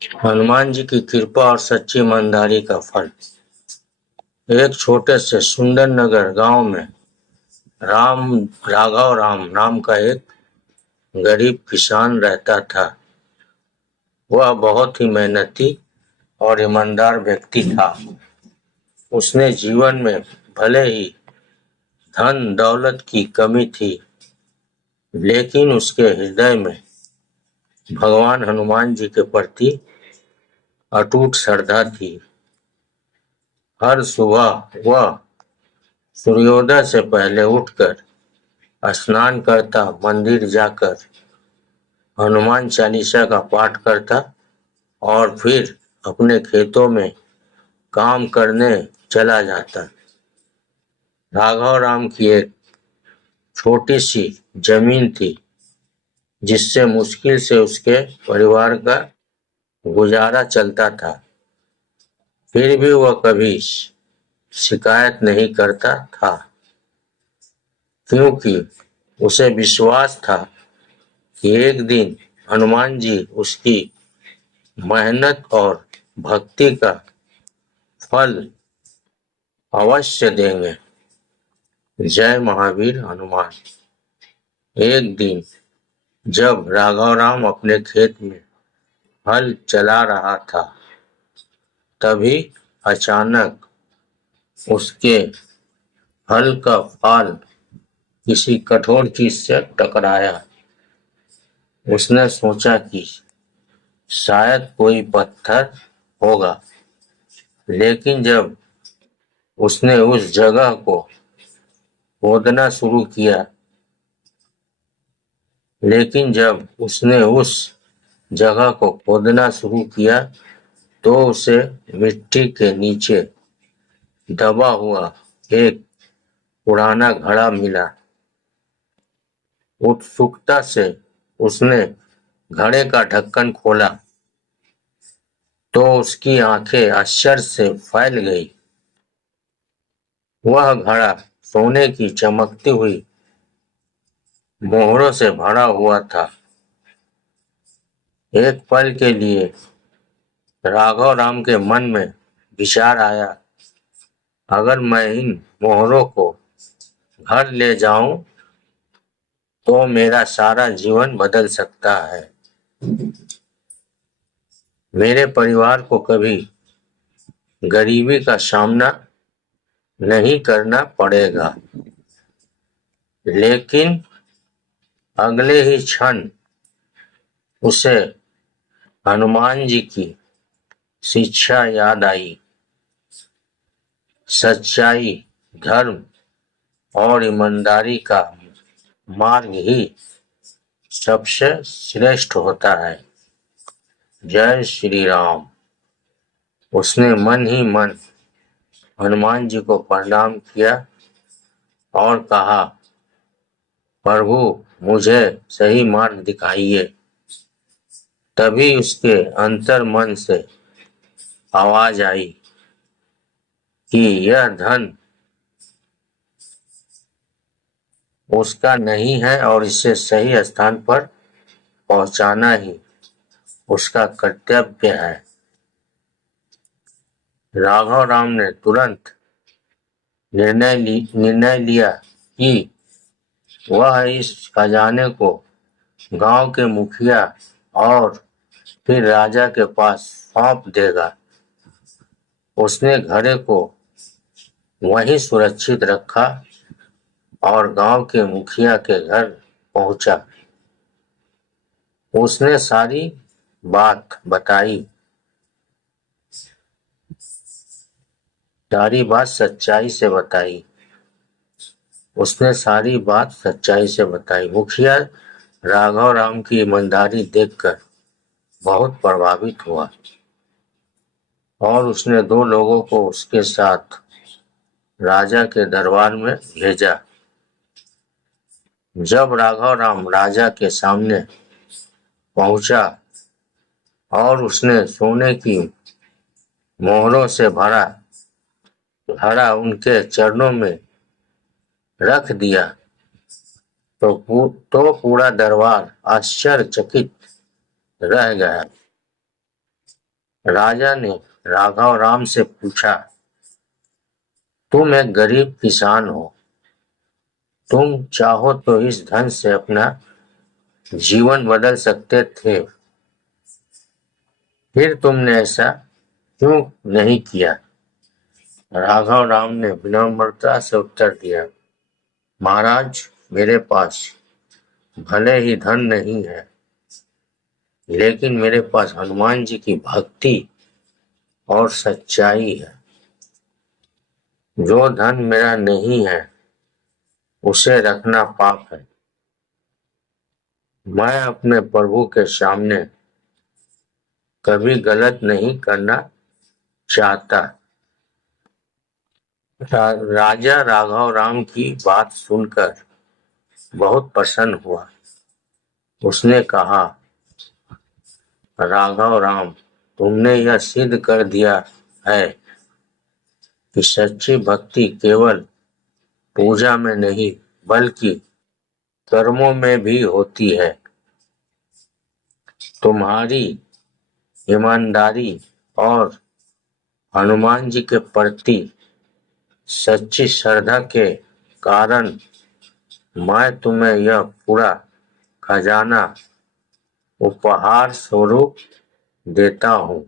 हनुमान जी की कृपा और सच्ची ईमानदारी का फल। एक छोटे से सुंदर नगर गांव में राघव राम नाम का एक गरीब किसान रहता था। वह बहुत ही मेहनती और ईमानदार व्यक्ति था। उसने जीवन में भले ही धन दौलत की कमी थी, लेकिन उसके हृदय में भगवान हनुमान जी के प्रति अटूट श्रद्धा थी। हर सुबह वह सूर्योदय से पहले उठकर स्नान करता, मंदिर जाकर हनुमान चालीसा का पाठ करता और फिर अपने खेतों में काम करने चला जाता। राघव राम की एक छोटी सी जमीन थी, जिससे मुश्किल से उसके परिवार का गुजारा चलता था। फिर भी वह कभी शिकायत नहीं करता था, क्योंकि उसे विश्वास था कि एक दिन हनुमान जी उसकी मेहनत और भक्ति का फल अवश्य देंगे। जय महावीर हनुमान। एक दिन जब राघव राम अपने खेत में हल चला रहा था, तभी अचानक उसके हल का फाल किसी कठोर चीज से टकराया। उसने सोचा कि शायद कोई पत्थर होगा, लेकिन जब उसने उस जगह को खोदना शुरू किया लेकिन जब उसने उस जगह को खोदना शुरू किया तो उसे मिट्टी के नीचे दबा हुआ एक पुराना घड़ा मिला। उत्सुकता से उसने घड़े का ढक्कन खोला तो उसकी आंखें आश्चर्य से फैल गई। वह घड़ा सोने की चमकती हुई मोहरों से भरा हुआ था। एक पल के लिए राघव राम के मन में विचार आया, अगर मैं इन मोहरों को घर ले जाऊं तो मेरा सारा जीवन बदल सकता है। मेरे परिवार को कभी गरीबी का सामना नहीं करना पड़ेगा। लेकिन अगले ही क्षण उसे हनुमान जी की शिक्षा याद आई। सच्चाई, धर्म और ईमानदारी का मार्ग ही सबसे श्रेष्ठ होता है। जय श्री राम। उसने मन ही मन हनुमान जी को प्रणाम किया और कहा, प्रभु मुझे सही मार्ग दिखाइए। तभी उसके अंतर मन से आवाज आई कि यह धन उसका नहीं है और इसे सही स्थान पर पहुंचाना ही उसका कर्तव्य है। राघव राम ने तुरंत निर्णय लिया कि वह इस खजाने को गांव के मुखिया और फिर राजा के पास सौंप देगा। उसने घड़े को वहीं सुरक्षित रखा और गांव के मुखिया के घर पहुंचा। उसने सारी बात सच्चाई से बताई। मुखिया राघव राम की ईमानदारी देखकर बहुत प्रभावित हुआ और उसने 2 लोगों को उसके साथ राजा के दरबार में भेजा। जब राघव राम राजा के सामने पहुंचा और उसने सोने की मोहरों से भरा घड़ा उनके चरणों में रख दिया तो पूरा दरबार आश्चर्यचकित रह गया। राजा ने राघव राम से पूछा, तुम एक गरीब किसान हो, तुम चाहो तो इस धन से अपना जीवन बदल सकते थे, फिर तुमने ऐसा क्यों नहीं किया? राघव राम ने विनम्रता से उत्तर दिया, महाराज, मेरे पास भले ही धन नहीं है, लेकिन मेरे पास हनुमान जी की भक्ति और सच्चाई है। जो धन मेरा नहीं है, उसे रखना पाप है। मैं अपने प्रभु के सामने कभी गलत नहीं करना चाहता। राजा राघव राम की बात सुनकर बहुत प्रसन्न हुआ। उसने कहा, राघव राम, तुमने यह सिद्ध कर दिया है कि सच्ची भक्ति केवल पूजा में नहीं बल्कि कर्मों में भी होती है। तुम्हारी ईमानदारी और हनुमान जी के प्रति सच्ची श्रद्धा के कारण मैं तुम्हें यह पूरा खजाना उपहार स्वरूप देता हूँ।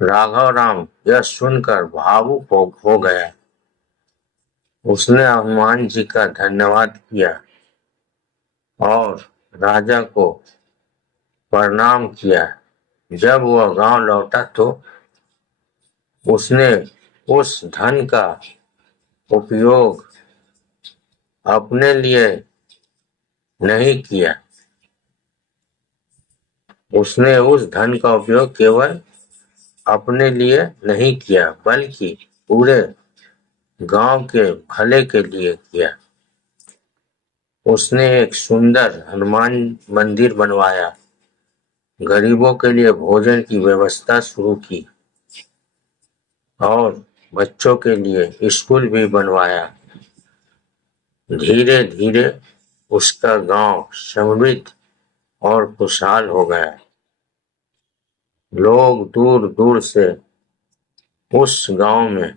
राघव राम यह सुनकर भावुक हो गया। उसने हनुमान जी का धन्यवाद किया और राजा को प्रणाम किया। जब वह गांव लौटा तो उसने उस धन का उपयोग अपने लिए नहीं किया। उसने उस धन का उपयोग केवल अपने लिए नहीं किया, बल्कि पूरे गांव के भले के लिए किया। उसने एक सुंदर हनुमान मंदिर बनवाया, गरीबों के लिए भोजन की व्यवस्था शुरू की और बच्चों के लिए स्कूल भी बनवाया। धीरे धीरे उसका गांव समृद्ध और खुशहाल हो गया। लोग दूर दूर से उस गांव में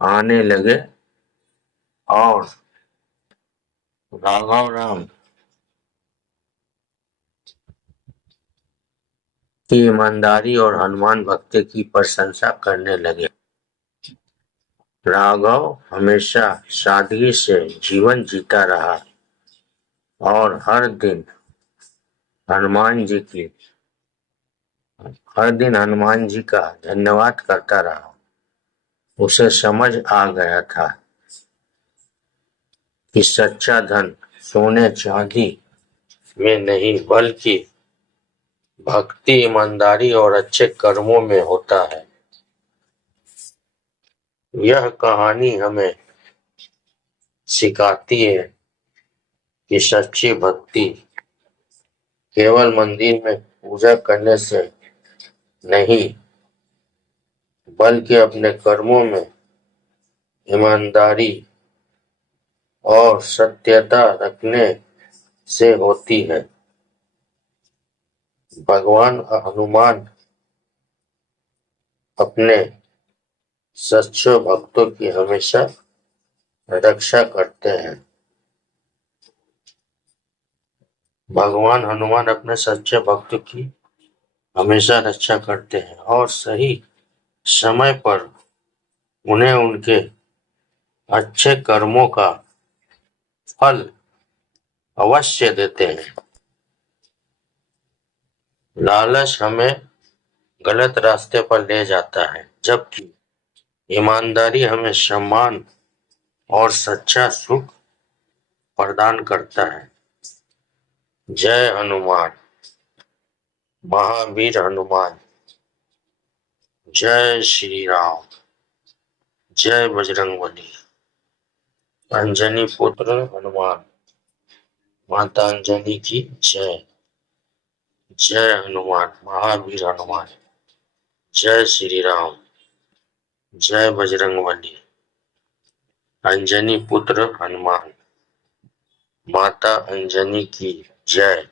आने लगे और राघव राम की ईमानदारी और हनुमान भक्ति की प्रशंसा करने लगे। राघव हमेशा सादगी से जीवन जीता रहा और हर दिन हनुमान जी का धन्यवाद करता रहा। उसे समझ आ गया था कि सच्चा धन सोने चांदी में नहीं बल्कि भक्ति, ईमानदारी और अच्छे कर्मों में होता है। यह कहानी हमें सिखाती है कि सच्ची भक्ति केवल मंदिर में पूजा करने से नहीं, बल्कि अपने कर्मों में ईमानदारी और सत्यता रखने से होती है। भगवान हनुमान अपने सच्चे भक्तों की हमेशा रक्षा करते हैं। भगवान हनुमान अपने सच्चे भक्तों की हमेशा रक्षा करते हैं और सही समय पर उन्हें उनके अच्छे कर्मों का फल अवश्य देते हैं। लालच हमें गलत रास्ते पर ले जाता है, जबकि ईमानदारी हमें सम्मान और सच्चा सुख प्रदान करता है। जय हनुमान, महावीर हनुमान। जय श्री राम, जय बजरंगबली। अंजनी पुत्र हनुमान, माता अंजनी की जय। जय हनुमान, महावीर हनुमान। जय श्री राम, जय बजरंगबली। अंजनी पुत्र हनुमान, माता अंजनी की जय।